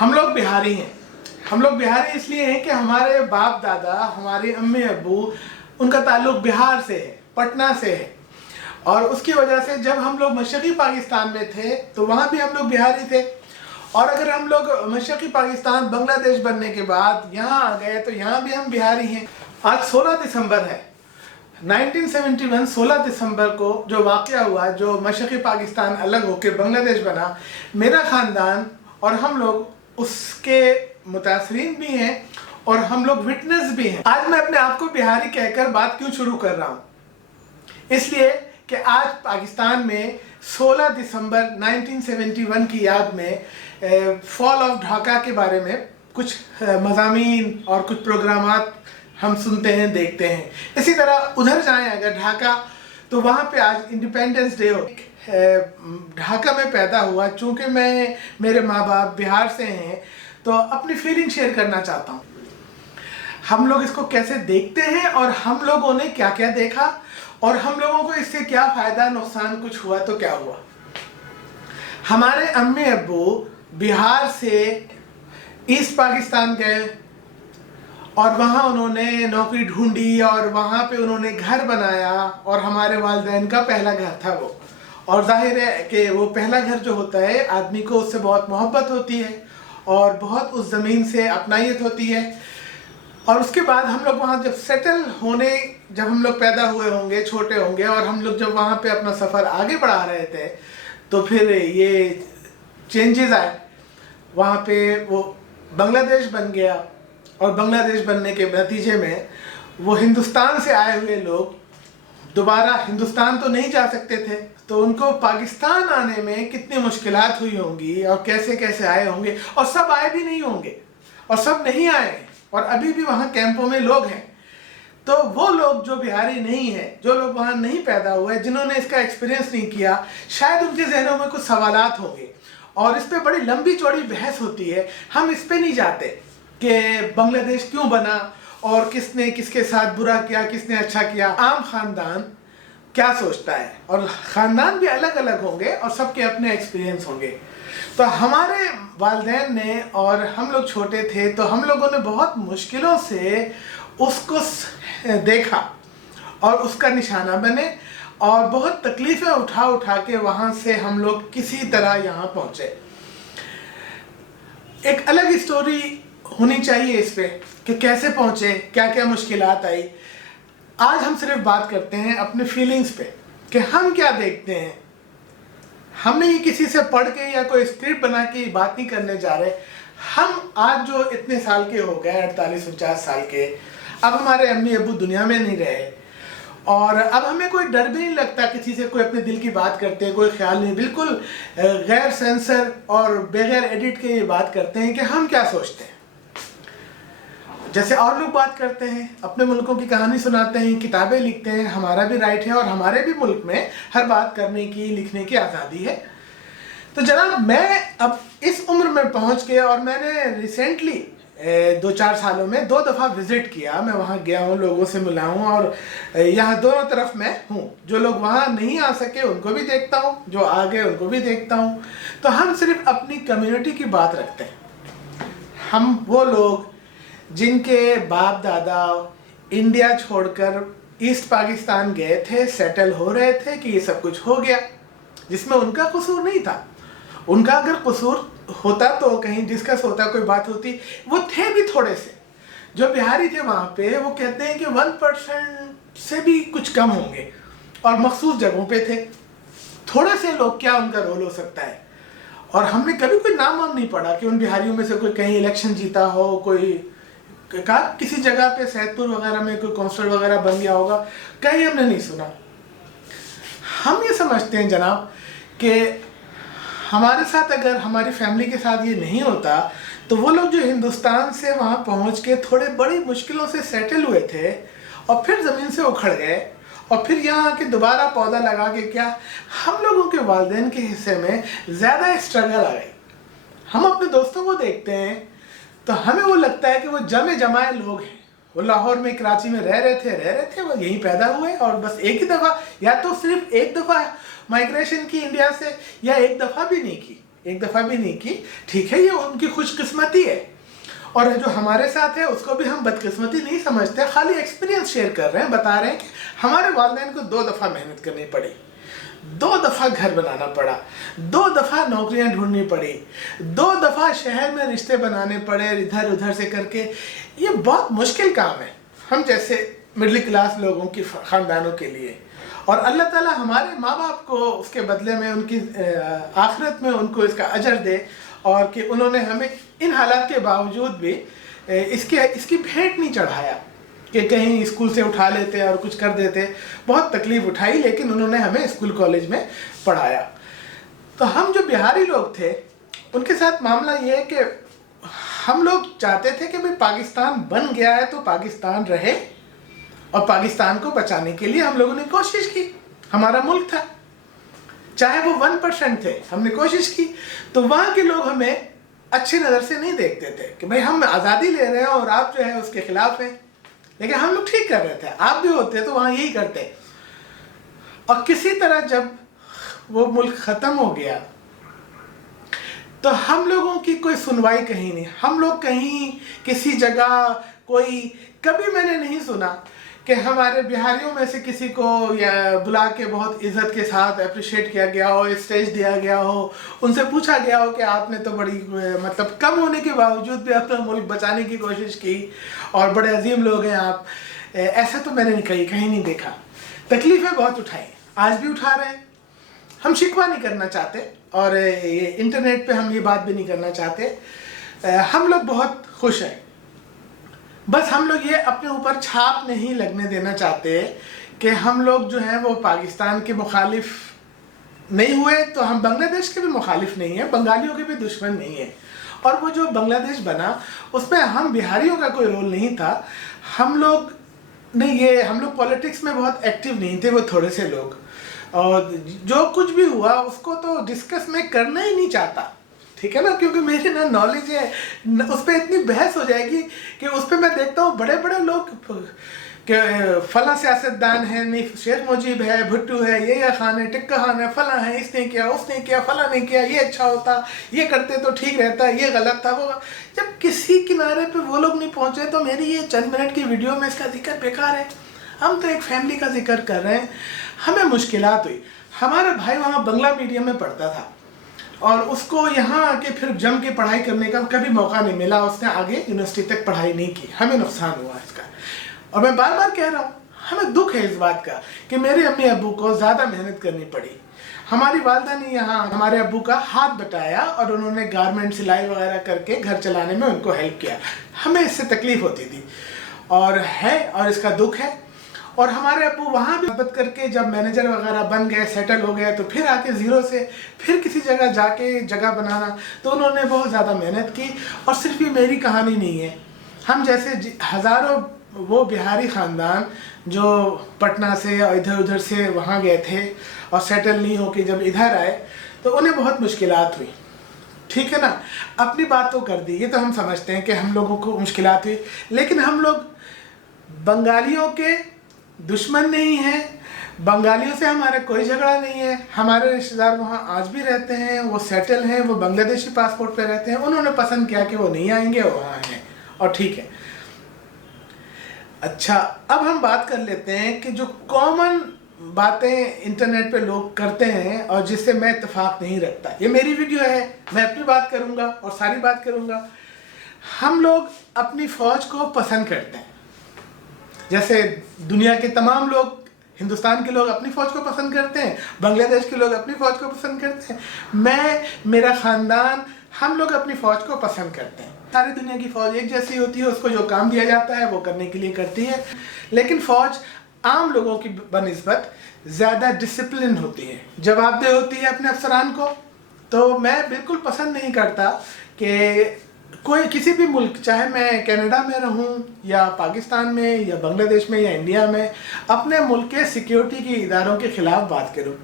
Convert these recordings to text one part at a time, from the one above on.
हम लोग बिहारी हैं। हम लोग बिहारी इसलिए हैं कि हमारे बाप दादा, हमारे अम्मी अब्बू, उनका ताल्लुक बिहार से है, पटना से है। और उसकी वजह से जब हम लोग मशरक़ी पाकिस्तान में थे तो वहाँ भी हम लोग बिहारी थे। और अगर हम लोग मशरक़ी पाकिस्तान बांग्लादेश बनने के बाद यहाँ आ गए तो यहाँ भी हम बिहारी हैं। आज 16 दिसंबर है। 1971 16 दिसंबर को जो वाक़या हुआ, जो मशरक़ी पाकिस्तान अलग होकर बांग्लादेश बना, मेरा ख़ानदान और हम लोग उसके मुतासरीन भी हैं और हम लोग विटनेस भी हैं। आज मैं अपने आप को बिहारी कहकर बात क्यों शुरू कर रहा हूँ? इसलिए कि आज पाकिस्तान में 16 दिसंबर 1971 की याद में फॉल ऑफ ढाका के बारे में कुछ मज़ामीन और कुछ प्रोग्रामात हम सुनते हैं, देखते हैं। इसी तरह उधर जाएं अगर ढाका, तो वहाँ पे आज इंडिपेंडेंस डे हो। ढाका में पैदा हुआ, चूँकि मेरे माँ बाप बिहार से हैं, तो अपनी फीलिंग शेयर करना चाहता हूँ। हम लोग इसको कैसे देखते हैं और हम लोगों ने क्या क्या देखा और हम लोगों को इससे क्या फ़ायदा नुकसान कुछ हुआ तो क्या हुआ। हमारे अम्मी अब्बू बिहार से ईस्ट पाकिस्तान गए और वहाँ उन्होंने नौकरी ढूंढी और वहाँ पे उन्होंने घर बनाया और हमारे वालिदैन का पहला घर था वो। और जाहिर है कि वो पहला घर जो होता है, आदमी को उससे बहुत मोहब्बत होती है और बहुत उस ज़मीन से अपनायत होती है। और उसके बाद हम लोग वहाँ जब सेटल होने, जब हम लोग पैदा हुए होंगे, छोटे होंगे, और हम लोग जब वहाँ पे अपना सफ़र आगे बढ़ा रहे थे, तो फिर ये चेंजेस आए। वहाँ पे वो बांग्लादेश बन गया और बांग्लादेश बनने के नतीजे में वो हिंदुस्तान से आए हुए लोग दोबारा हिंदुस्तान तो नहीं जा सकते थे, तो उनको पाकिस्तान आने में कितनी मुश्किलात हुई होंगी और कैसे कैसे आए होंगे। और सब आए भी नहीं होंगे और सब नहीं आए और अभी भी वहाँ कैंपों में लोग हैं। तो वो लोग जो बिहारी नहीं हैं, जो लोग वहाँ नहीं पैदा हुए, जिन्होंने इसका एक्सपीरियंस नहीं किया, शायद उनके जहनों में कुछ सवालात होंगे और इस पर बड़ी लंबी चौड़ी बहस होती है। हम इस पे नहीं जाते कि बांग्लादेश क्यों बना और किसने किसके साथ बुरा किया, किसने अच्छा किया। आम ख़ानदान क्या सोचता है, और ख़ानदान भी अलग अलग होंगे और सबके अपने एक्सपीरियंस होंगे। तो हमारे वालिदैन ने, और हम लोग छोटे थे तो हम लोगों ने बहुत मुश्किलों से उसको देखा और उसका निशाना बने और बहुत तकलीफ़ें उठा उठा के वहाँ से हम लोग किसी तरह यहाँ पहुँचे। एक अलग स्टोरी होनी चाहिए इस पे कि कैसे पहुँचे, क्या क्या मुश्किलात आई। आज हम सिर्फ बात करते हैं अपने फीलिंग्स पे कि हम क्या देखते हैं। हमने ये किसी से पढ़ के या कोई स्क्रिप्ट बना के बात नहीं करने जा रहे। हम आज जो इतने साल के हो गए, 48-49 साल के, अब हमारे अम्मी अब्बू दुनिया में नहीं रहे और अब हमें कोई डर भी नहीं लगता किसी से कोई अपने दिल की बात करते हैं, कोई ख्याल नहीं, बिल्कुल गैर सेंसर और बगैर एडिट के ये बात करते हैं कि हम क्या सोचते हैं। जैसे और लोग बात करते हैं, अपने मुल्कों की कहानी सुनाते हैं, किताबें लिखते हैं, हमारा भी राइट है और हमारे भी मुल्क में हर बात करने की, लिखने की आज़ादी है। तो जनाब, मैं अब इस उम्र में पहुंच के, और मैंने रिसेंटली 2-4 सालों में 2 दफ़ा विज़िट किया। मैं वहाँ गया हूँ, लोगों से मिला हूँ और यहाँ दोनों तरफ मैं हूँ। जो लोग वहाँ नहीं आ सके उनको भी देखता हूँ, जो आ गए उनको भी देखता हूँ। तो हम सिर्फ अपनी कम्युनिटी की बात रखते हैं। हम वो लोग जिनके बाप दादा इंडिया छोड़कर ईस्ट पाकिस्तान गए थे, सेटल हो रहे थे कि ये सब कुछ हो गया, जिसमें उनका कसूर नहीं था। उनका अगर कसूर होता तो कहीं डिस्कस होता, कोई बात होती। वो थे भी थोड़े से, जो बिहारी थे वहाँ पे, वो कहते हैं कि 1% से भी कुछ कम होंगे और मखसूस जगहों पे थे। थोड़े से लोग, क्या उनका रोल हो सकता है। और हमने कभी कोई नाम नहीं पढ़ा कि उन बिहारियों में से कोई कहीं इलेक्शन जीता हो, कोई कहा किसी जगह पे सैदपुर वगैरह में कोई काउंसलर वगैरह बन गया होगा, कहीं हमने नहीं सुना। हम ये समझते हैं जनाब कि हमारे साथ, अगर हमारी फैमिली के साथ ये नहीं होता, तो वो लोग जो हिंदुस्तान से वहाँ पहुँच के थोड़े बड़ी मुश्किलों से सेटल हुए थे और फिर ज़मीन से उखड़ गए और फिर यहाँ आके दोबारा पौधा लगा के, क्या हम लोगों के वालिदैन के हिस्से में ज़्यादा स्ट्रगल आ गई। हम अपने दोस्तों को देखते हैं तो हमें वो लगता है कि वो जमे जमाए लोग हैं। वो लाहौर में, कराची में रह रहे थे, वो यहीं पैदा हुए और बस एक ही दफ़ा, या तो सिर्फ एक दफ़ा माइग्रेशन की इंडिया से, या एक दफ़ा भी नहीं की, एक दफ़ा भी नहीं की। ठीक है, ये उनकी खुशकिस्मती है, और जो हमारे साथ है उसको भी हम बदकिस्मती नहीं समझते, खाली एक्सपीरियंस शेयर कर रहे हैं, बता रहे हैं कि हमारे वालिदैन को 2 दफ़ा मेहनत करनी पड़ी, 2 दफ़ा घर बनाना पड़ा, 2 दफ़ा नौकरियां ढूंढनी पड़ी, 2 दफ़ा शहर में रिश्ते बनाने पड़े इधर उधर से करके। ये बहुत मुश्किल काम है हम जैसे मिडिल क्लास लोगों की ख़ानदानों के लिए। और अल्लाह ताला हमारे माँ बाप को उसके बदले में उनकी आखिरत में उनको इसका अजर दे, और कि उन्होंने हमें इन हालात के बावजूद भी इसकी भेंट नहीं चढ़ाया कि कहीं स्कूल से उठा लेते और कुछ कर देते। बहुत तकलीफ़ उठाई, लेकिन उन्होंने हमें स्कूल कॉलेज में पढ़ाया। तो हम जो बिहारी लोग थे उनके साथ मामला ये है कि हम लोग चाहते थे कि भाई पाकिस्तान बन गया है तो पाकिस्तान रहे, और पाकिस्तान को बचाने के लिए हम लोगों ने कोशिश की। हमारा मुल्क था, चाहे वो 1% थे, हमने कोशिश की। तो वहाँ के लोग हमें अच्छी नज़र से नहीं देखते थे कि भाई हम आज़ादी ले रहे हैं और आप जो है उसके खिलाफ हैं, लेकिन हम लोग ठीक कर रहे थे। आप भी होते तो वहाँ यही करते। और किसी तरह जब वो मुल्क ख़त्म हो गया तो हम लोगों की कोई सुनवाई कहीं नहीं। हम लोग कहीं किसी जगह कोई, कभी मैंने नहीं सुना कि हमारे बिहारियों में से किसी को या बुला के बहुत इज़्ज़त के साथ अप्रिशिएट किया गया हो, स्टेज दिया गया हो, उनसे पूछा गया हो कि आपने तो बड़ी मतलब कम होने के बावजूद भी अपना मुल्क बचाने की कोशिश की और बड़े अजीम लोग हैं आप। ऐसा तो मैंने कहीं नहीं देखा। तकलीफ़ें बहुत उठाई, आज भी उठा रहे हैं। हम शिकवा नहीं करना चाहते, और ये इंटरनेट पे हम ये बात भी नहीं करना चाहते। हम लोग बहुत खुश हैं, बस हम लोग ये अपने ऊपर छाप नहीं लगने देना चाहते कि हम लोग जो हैं वो पाकिस्तान के मुखालिफ नहीं हुए, तो हम बांग्लादेश के भी मुखालिफ नहीं हैं, बंगालियों के भी दुश्मन नहीं हैं। और वो जो बांग्लादेश बना उसमें हम बिहारियों का कोई रोल नहीं था। हम लोग पॉलिटिक्स में बहुत एक्टिव नहीं थे, वो थोड़े से लोग, और जो कुछ भी हुआ उसको तो डिस्कस में करना ही नहीं चाहता, ठीक है ना, क्योंकि मेरी ना नॉलेज है उस पर इतनी बहस हो जाएगी कि उस पर मैं देखता हूँ बड़े बड़े लोग कि फला सियासतदान है, नहीं शेख मुजीब है, भुट्टो है, ये खान है, टिक्का खान है, फला है, इसने किया, उसने किया, फला ने किया, ये अच्छा होता, ये करते तो ठीक रहता, ये गलत था, वो। जब किसी किनारे पे वो लोग नहीं पहुँचे तो मेरी ये चंद मिनट की वीडियो में इसका जिक्र बेकार है। हम तो एक फैमिली का जिक्र कर रहे हैं। हमें मुश्किलात हुई। हमारा भाई वहाँ बंगला मीडियम में पढ़ता था और उसको यहाँ आके फिर जम के पढ़ाई करने का कभी मौका नहीं मिला, उसने आगे यूनिवर्सिटी तक पढ़ाई नहीं की। हमें नुकसान हुआ इसका, और मैं बार बार कह रहा हूँ हमें दुख है इस बात का कि मेरे अम्मी अब्बू को ज़्यादा मेहनत करनी पड़ी। हमारी वालदा ने यहाँ हमारे अब्बू का हाथ बटाया और उन्होंने गारमेंट सिलाई वगैरह करके घर चलाने में उनको हेल्प किया। हमें इससे तकलीफ़ होती थी और है, और इसका दुख है। और हमारे अब्बू वहाँ भी मदद करके जब मैनेजर वगैरह बन गए, सेटल हो गए, तो फिर आके ज़ीरो से फिर किसी जगह जाके जगह बनाना, तो उन्होंने बहुत ज़्यादा मेहनत की। और सिर्फ ये मेरी कहानी नहीं है, हम जैसे हज़ारों वो बिहारी ख़ानदान जो पटना से और इधर उधर से वहाँ गए थे और सेटल नहीं होके जब इधर आए तो उन्हें बहुत मुश्किलात हुई, ठीक है ना। अपनी बात तो कर दी, ये तो हम समझते हैं कि हम लोगों को मुश्किलात हुई, लेकिन हम लोग बंगालियों के दुश्मन नहीं हैं। बंगालियों से हमारा कोई झगड़ा नहीं है। हमारे रिश्तेदार वहाँ आज भी रहते हैं, वो सेटल हैं, वो बांग्लादेशी पासपोर्ट पे रहते हैं। उन्होंने पसंद किया कि वो नहीं आएंगे, वो वहाँ हैं और ठीक है। अच्छा, अब हम बात कर लेते हैं कि जो कॉमन बातें इंटरनेट पे लोग करते हैं और जिससे मैं इत्तेफाक नहीं रखता। ये मेरी वीडियो है, मैं अपनी बात करूँगा और सारी बात करूँगा। हम लोग अपनी फ़ौज को पसंद करते हैं, जैसे दुनिया के तमाम लोग, हिंदुस्तान के लोग अपनी फ़ौज को पसंद करते हैं, बांग्लादेश के लोग अपनी फ़ौज को पसंद करते हैं, मैं, मेरा ख़ानदान, हम लोग अपनी फ़ौज को पसंद करते हैं। सारी दुनिया की फ़ौज एक जैसी होती है, उसको जो काम दिया जाता है वो करने के लिए करती है, लेकिन फ़ौज आम लोगों की बनिस्बत ज़्यादा डिसिप्लिन होती है, जवाबदेह होती है अपने अफसरान को। तो मैं बिल्कुल पसंद नहीं करता कि कोई किसी भी मुल्क, चाहे मैं कनाडा में रहूं या पाकिस्तान में या बांग्लादेश में या इंडिया में, अपने मुल्क के सिक्योरिटी के इदारों के ख़िलाफ़ बात करूं।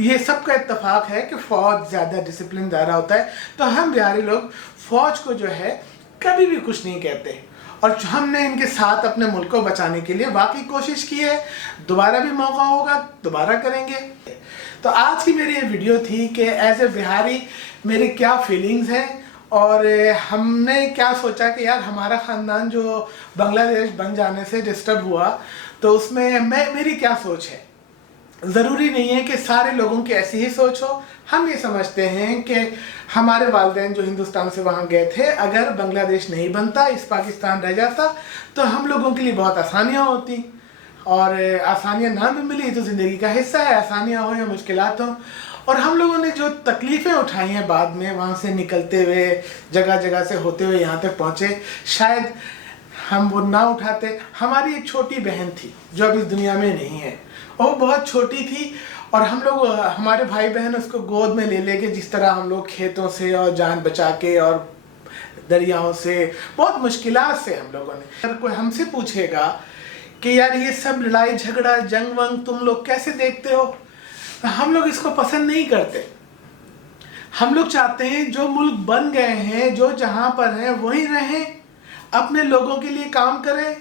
ये सबका इत्तेफाक है कि फ़ौज ज़्यादा डिसिप्लिन दारा होता है। तो हम बिहारी लोग फ़ौज को जो है कभी भी कुछ नहीं कहते, और हमने इनके साथ अपने मुल्क को बचाने के लिए वाकई कोशिश की है। दोबारा भी मौका होगा, दोबारा करेंगे। तो आज की मेरी ये वीडियो थी कि एज ए बिहारी میری کیا فیلنگز ہیں اور ہم نے کیا سوچا کہ یار ہمارا خاندان جو بنگلہ دیش بن جانے سے ڈسٹرب ہوا تو اس میں میری کیا سوچ ہے. ضروری نہیں ہے کہ سارے لوگوں کی ایسی ہی سوچ ہو. ہم یہ سمجھتے ہیں کہ ہمارے والدین جو ہندوستان سے وہاں گئے تھے، اگر بنگلہ دیش نہیں بنتا، اس پاکستان رہ جاتا تو ہم لوگوں کے لیے بہت آسانیاں ہوتی. اور آسانیاں نہ بھی ملی تو زندگی کا حصہ ہے، آسانیاں ہوں یا مشکلات ہوں. اور ہم لوگوں نے جو تکلیفیں اٹھائی ہیں بعد میں وہاں سے نکلتے ہوئے، جگہ جگہ سے ہوتے ہوئے یہاں تک پہنچے، شاید ہم وہ نہ اٹھاتے. ہماری ایک چھوٹی بہن تھی جو اب اس دنیا میں نہیں ہے، وہ بہت چھوٹی تھی اور ہم لوگ ہمارے بھائی بہن اس کو گود میں لے لے کے، جس طرح ہم لوگ کھیتوں سے اور جان بچا کے اور دریاؤں سے، بہت مشکلات سے ہم لوگوں نے. اگر کوئی ہم سے پوچھے گا کہ یار یہ سب لڑائی جھگڑا جنگ ونگ تم لوگ کیسے دیکھتے ہو، ہم لوگ اس کو پسند نہیں کرتے. ہم لوگ چاہتے ہیں جو ملک بن گئے ہیں، جو جہاں پر ہیں وہیں رہیں، اپنے لوگوں کے لیے کام کریں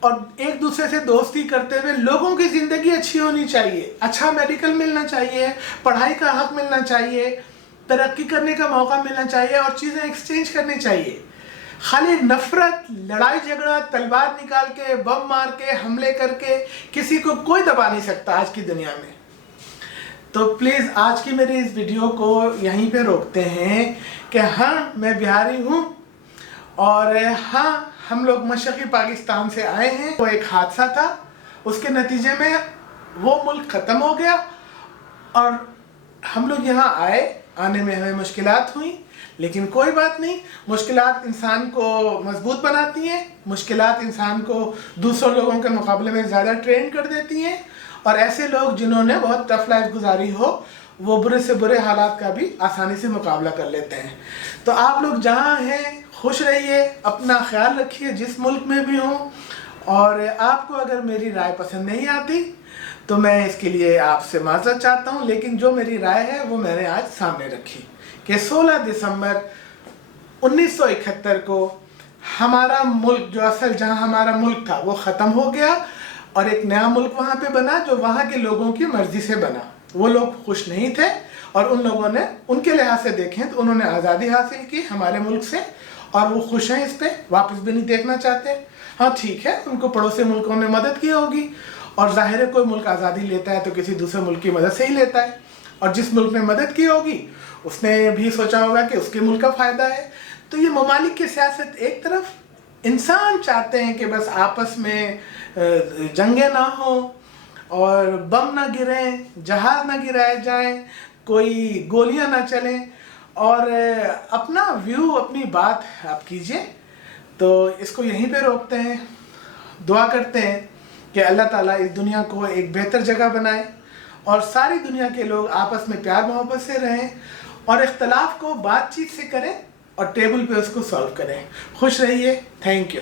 اور ایک دوسرے سے دوستی کرتے ہوئے. لوگوں کی زندگی اچھی ہونی چاہیے، اچھا میڈیکل ملنا چاہیے، پڑھائی کا حق ملنا چاہیے، ترقی کرنے کا موقع ملنا چاہیے اور چیزیں ایکسچینج کرنی چاہیے. خالی نفرت، لڑائی جھگڑا، تلوار نکال کے، بم مار کے، حملے کر کے کسی کو کوئی دبا نہیں سکتا آج کی دنیا میں. تو پلیز آج کی میری اس ویڈیو کو یہیں پہ روکتے ہیں کہ ہاں میں بہاری ہوں اور ہاں ہم لوگ مشرقی پاکستان سے آئے ہیں. وہ ایک حادثہ تھا، اس کے نتیجے میں وہ ملک ختم ہو گیا اور ہم لوگ یہاں آئے. آنے میں ہمیں مشکلات ہوئیں لیکن کوئی بات نہیں. مشکلات انسان کو مضبوط بناتی ہیں، مشکلات انسان کو دوسروں لوگوں کے مقابلے میں زیادہ ٹرین کر دیتی ہیں. اور ایسے لوگ جنہوں نے بہت ٹف لائف گزاری ہو، وہ برے سے برے حالات کا بھی آسانی سے مقابلہ کر لیتے ہیں. تو آپ لوگ جہاں ہیں خوش رہیے، اپنا خیال رکھیے جس ملک میں بھی ہوں. اور آپ کو اگر میری رائے پسند نہیں آتی تو میں اس کے لیے آپ سے معذرت چاہتا ہوں، لیکن جو میری رائے ہے وہ میں نے آج سامنے رکھی کہ 16 دسمبر 1971 کو ہمارا ملک، جو اصل جہاں ہمارا ملک تھا، وہ ختم ہو گیا اور ایک نیا ملک وہاں پہ بنا جو وہاں کے لوگوں کی مرضی سے بنا. وہ لوگ خوش نہیں تھے اور ان لوگوں نے، ان کے لحاظ سے دیکھیں تو انہوں نے آزادی حاصل کی ہمارے ملک سے اور وہ خوش ہیں اس پہ، واپس بھی نہیں دیکھنا چاہتے. ہاں ٹھیک ہے، ان کو پڑوسی ملکوں نے مدد کی ہوگی اور ظاہر ہے کوئی ملک آزادی لیتا ہے تو کسی دوسرے ملک کی مدد سے ہی لیتا ہے، اور جس ملک نے مدد کی ہوگی اس نے بھی سوچا ہوگا کہ اس کے ملک کا فائدہ ہے. تو یہ ممالک کی سیاست ایک طرف، انسان چاہتے ہیں کہ بس آپس میں جنگیں نہ ہوں اور بم نہ گریں، جہاز نہ گرائے جائیں، کوئی گولیاں نہ چلیں، اور اپنا ویو، اپنی بات آپ کیجئے. تو اس کو یہیں پہ روکتے ہیں. دعا کرتے ہیں کہ اللہ تعالیٰ اس دنیا کو ایک بہتر جگہ بنائے اور ساری دنیا کے لوگ آپس میں پیار محبت سے رہیں اور اختلاف کو بات چیت سے کریں اور ٹیبل پہ اس کو سالو کریں. خوش رہیے. Thank you.